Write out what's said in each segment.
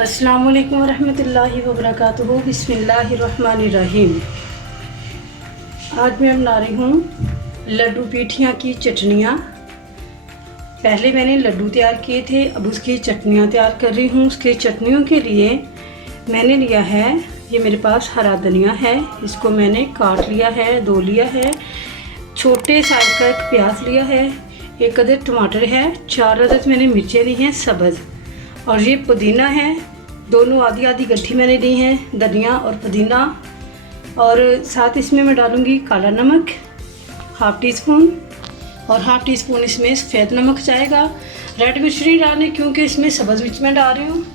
अस्सलाम वालेकुम रहमतुल्लाहि व बरकातुहू। बिस्मिल्लाहिर्रहमानिर्रहीम। आज मैं बना रही हूँ लड्डू पीठियाँ की चटनियाँ। पहले मैंने लड्डू तैयार किए थे, अब उसकी चटनियाँ तैयार कर रही हूँ। उसके चटनियों के लिए मैंने लिया है, ये मेरे पास हरा धनिया है, इसको मैंने काट लिया है, धो लिया है। छोटे साइज का एक प्याज लिया है, एक अदद टमाटर है, 4 अदद मैंने मिर्चें ली हैं सब्ज़, और ये पुदीना है, दोनों आधी आधी गट्ठी मैंने ली हैं, धनिया और पुदीना। और साथ इसमें मैं डालूँगी काला नमक हाफ़ टी स्पून, और हाफ़ टी स्पून इसमें सफ़ेद नमक जाएगा। रेड मिर्च नहीं डालनी क्योंकि इसमें सब्ज़ मिर्च मैं डाल रही हूँ।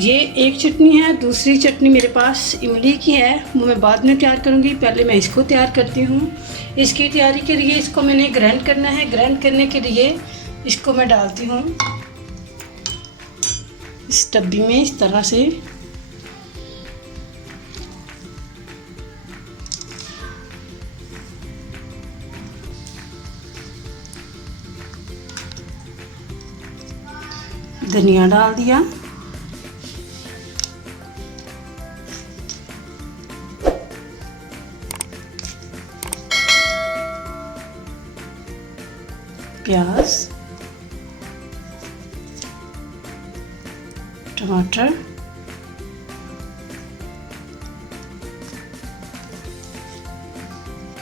ये एक चटनी है। दूसरी चटनी मेरे पास इमली की है, वो मैं बाद में तैयार करूँगी, पहले मैं इसको तैयार करती हूँ। इसकी तैयारी के लिए इसको मैंने ग्राइंड करना है। ग्राइंड करने के लिए इसको मैं डालती हूँ इस डब्बी में इस तरह से। धनिया डाल दिया, प्याज, टमाटर,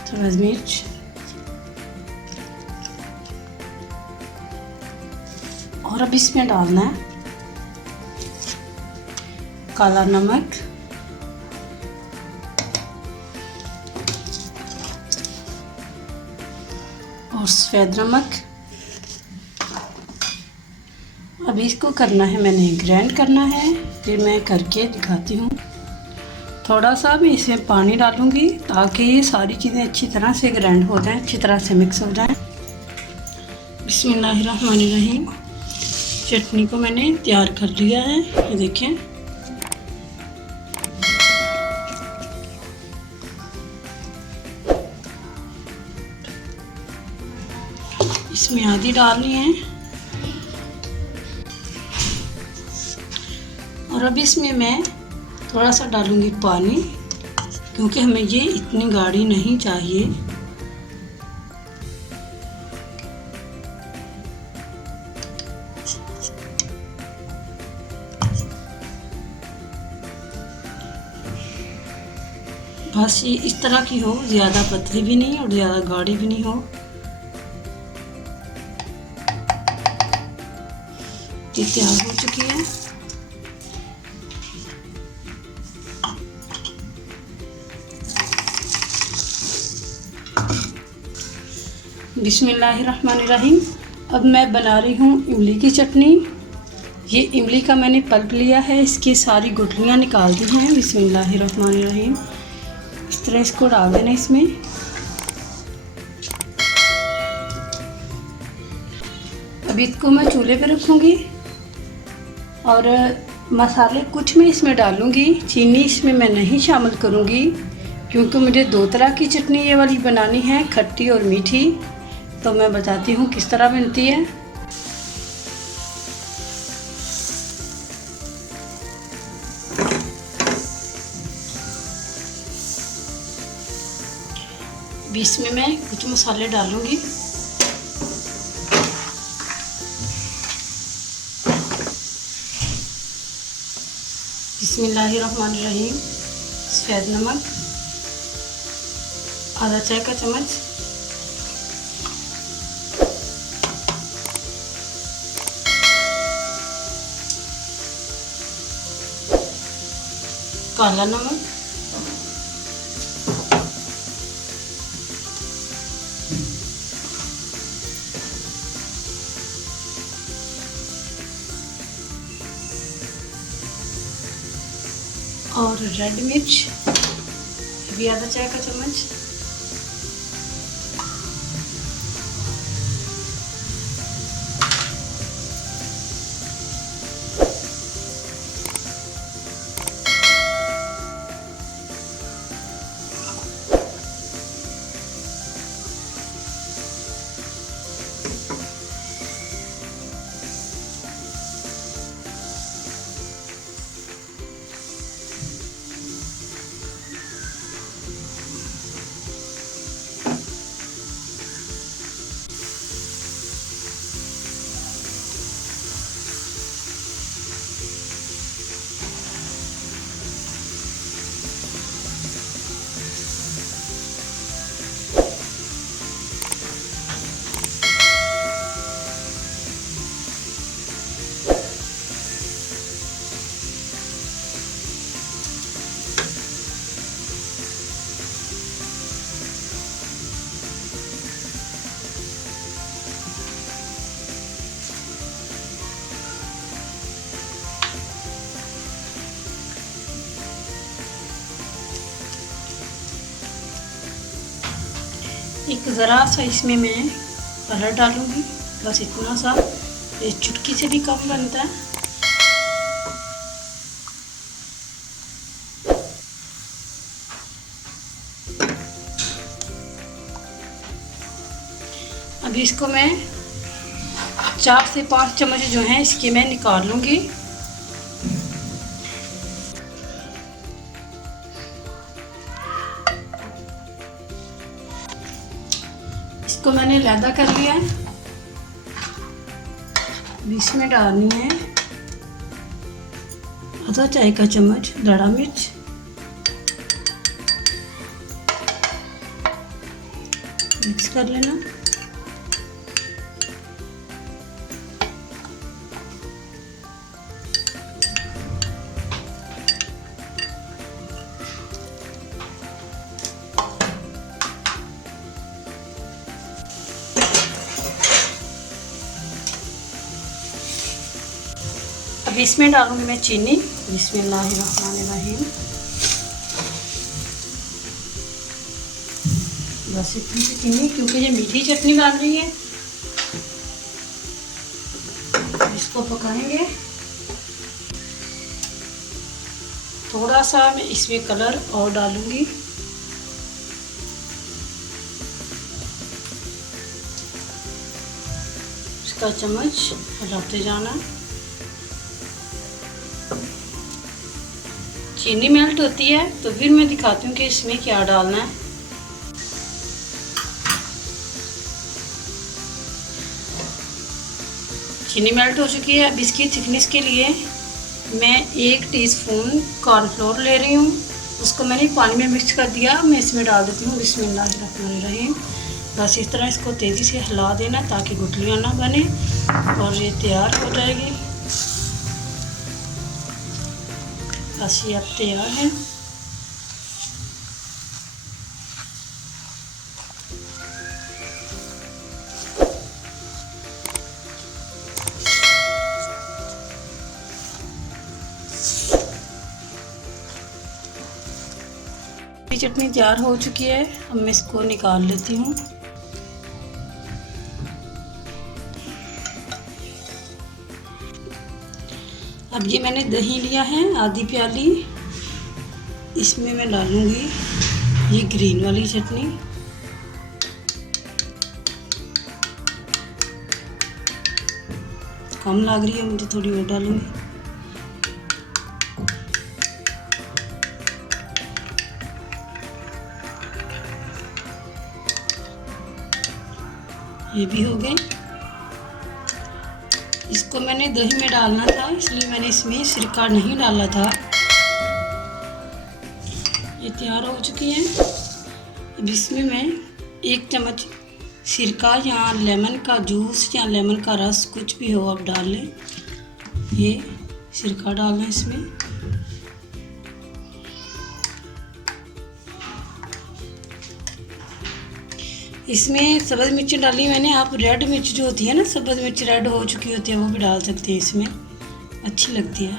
सब्ज़ मिर्च, और अब इसमें डालना है काला नमक, और सफ़ेद नमक। अब इसको करना है, मैंने ग्राइंड करना है, फिर मैं करके दिखाती हूँ। थोड़ा सा भी इसमें पानी डालूँगी ताकि ये सारी चीज़ें अच्छी तरह से ग्राइंड हो जाएं, अच्छी तरह से मिक्स हो जाएं। बिस्मिल्लाहिर्रहमानिर्रहीम। चटनी को मैंने तैयार कर लिया है, ये देखें। इसमें आधी डालनी है, और अब इसमें मैं थोड़ा सा डालूँगी पानी क्योंकि हमें ये इतनी गाढ़ी नहीं चाहिए। बस ये इस तरह की हो, ज़्यादा पतली भी नहीं और ज़्यादा गाढ़ी भी नहीं हो। ये तैयार हो चुकी है। बिस्मिल्लाहिर्रहमानिर्रहीम। अब मैं बना रही हूँ इमली की चटनी। ये इमली का मैंने पल्प लिया है, इसकी सारी गुठलियाँ निकाल दी हैं। बिस्मिल्लाहिर्रहमानिर्रहीम। इस तरह इसको डाल देना इसमें। अब इसको मैं चूल्हे पे रखूँगी, और मसाले कुछ मैं इसमें डालूँगी। चीनी इसमें मैं नहीं शामिल करूँगी क्योंकि मुझे 2 तरह की चटनी ये वाली बनानी है, खट्टी और मीठी। तो मैं बताती हूँ किस तरह बनती है। बीच में मैं कुछ मसाले डालूँगी। बिस्मिल्लाहिर्रहमानिर्रहीम। सफ़ेद नमक आधा चाय का चम्मच, काला नमक, और रेड मिर्च भी आधा चाय का चम्मच, एक ज़रा सा इसमें मैं कलर डालूँगी, बस इतना सा, ये चुटकी से भी कम बनता है। अभी इसको मैं 4 से 5 चम्मच जो हैं इसके मैं निकाल लूँगी। इसको मैंने लैदा कर लिया है। इसमें डालनी है आधा चाय का चम्मच दड़ा मिर्च, मिक्स कर लेना। अब इसमें डालूंगी मैं चीनी। बिस्मिल्लाहिर्रहमानिर्रहीम। बस इतनी सी चीनी, क्योंकि ये मीठी चटनी डाल रही है। इसको पकाएंगे। थोड़ा सा मैं इसमें कलर और डालूंगी। इसका चम्मच हिलाते जाना। चीनी मेल्ट होती है तो फिर मैं दिखाती हूँ कि इसमें क्या डालना है। चीनी मेल्ट हो चुकी है। अब इसकी थिकनेस के लिए मैं 1 टीस्पून कॉर्नफ्लोर ले रही हूँ। उसको मैंने पानी में मिक्स कर दिया। मैं इसमें डाल देती हूँ बिस्मिल्लाहिर्रहमानिर्रहीम। बस इस तरह इसको तेज़ी से हिला देना ताकि गुठलियाँ ना बने, और ये तैयार हो जाएगी। बस ये अब तैयार है। चटनी तैयार हो चुकी है। अब मैं इसको निकाल लेती हूँ। अब ये मैंने दही लिया है आधी प्याली, इसमें मैं डालूँगी ये ग्रीन वाली चटनी। कम लग रही है मुझे, थोड़ी और डालूँगी। ये भी हो गए। इसको मैंने दही में डालना था, इसलिए मैंने इसमें सिरका नहीं डाला था। ये तैयार हो चुकी है। अब इसमें मैं 1 चम्मच सिरका या लेमन का जूस या लेमन का रस, कुछ भी हो आप डाल लें। ये सिरका डालना इसमें। इसमें सब्ज़ मिर्च डाली मैंने। आप रेड मिर्च जो होती है ना, सब्ज़ मिर्च रेड हो चुकी होती है, वो भी डाल सकते हैं इसमें, अच्छी लगती है।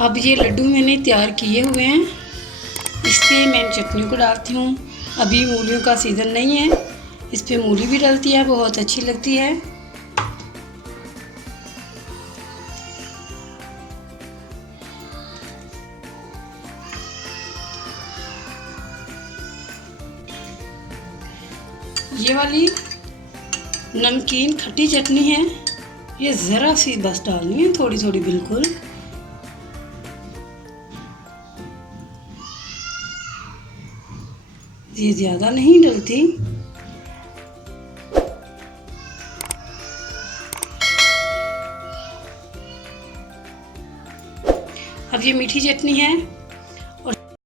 अब ये लड्डू मैंने तैयार किए हुए हैं। इसके मैं चटनी को डालती हूँ। अभी मूलियों का सीज़न नहीं है, इस पर मूली भी डलती है, बहुत अच्छी लगती है। ये वाली नमकीन खट्टी चटनी है, ये ज़रा सी बस डालनी है, थोड़ी थोड़ी बिल्कुल। ये ज़्यादा नहीं डलती। अब ये मीठी चटनी है,